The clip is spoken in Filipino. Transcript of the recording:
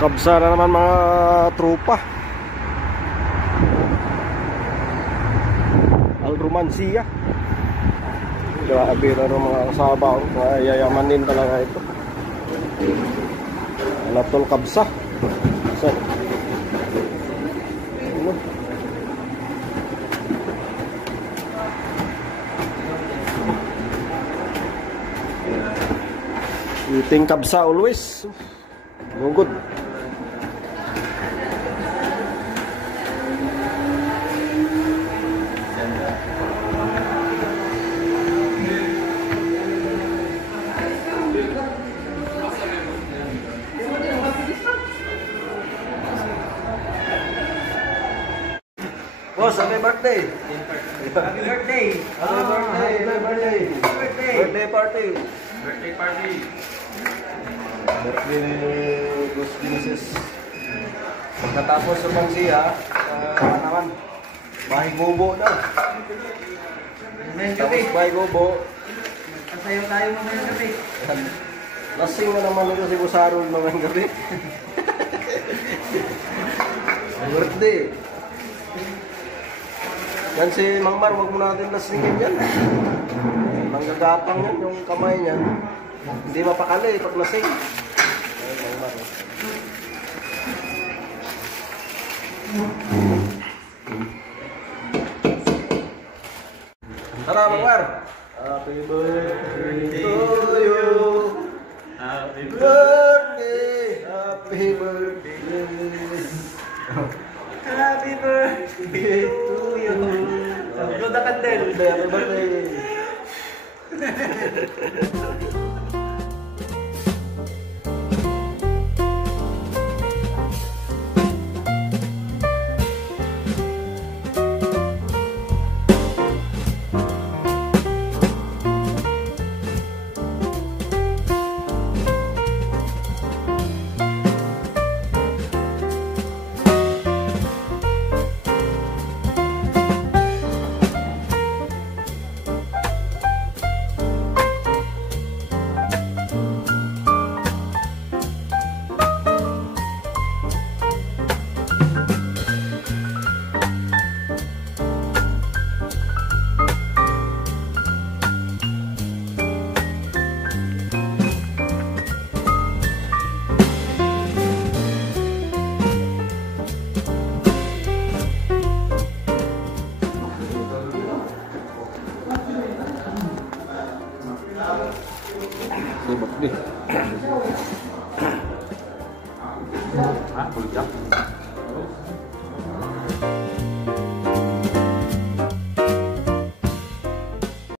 Kabsa na naman mga tropa. Alromancia. Grabe na ng mga sabaw. Yayamanin talaga ito. Anatol kabsa. So, ano? Eating kabsa always. No good. Boss, happy birthday! Happy birthday! Happy birthday! Happy birthday! Birthday party! Birthday party! Birthday ni Boss Genesis. Pagkatapos sa pangsiya, naman, bahay gobo na. Mamayang gabi. Tapos bahay gobo. Pasayaw tayo mamayang gabi. Lasing na naman ito si Boss Harold mamayang gabi. Birthday! Yan si Mang Mar, wag mo natin lasingin yan. Nanggagapang yan, yung kamay niyan. Hindi mapakali pag lasing. Ay, Mang Mar. Tara, Mang Mar. Happy birthday to you. Happy Birthday, happy birthday. Happy birthday to you. Blow the candle. Happy birthday. Sibuk nih. Ah, kulit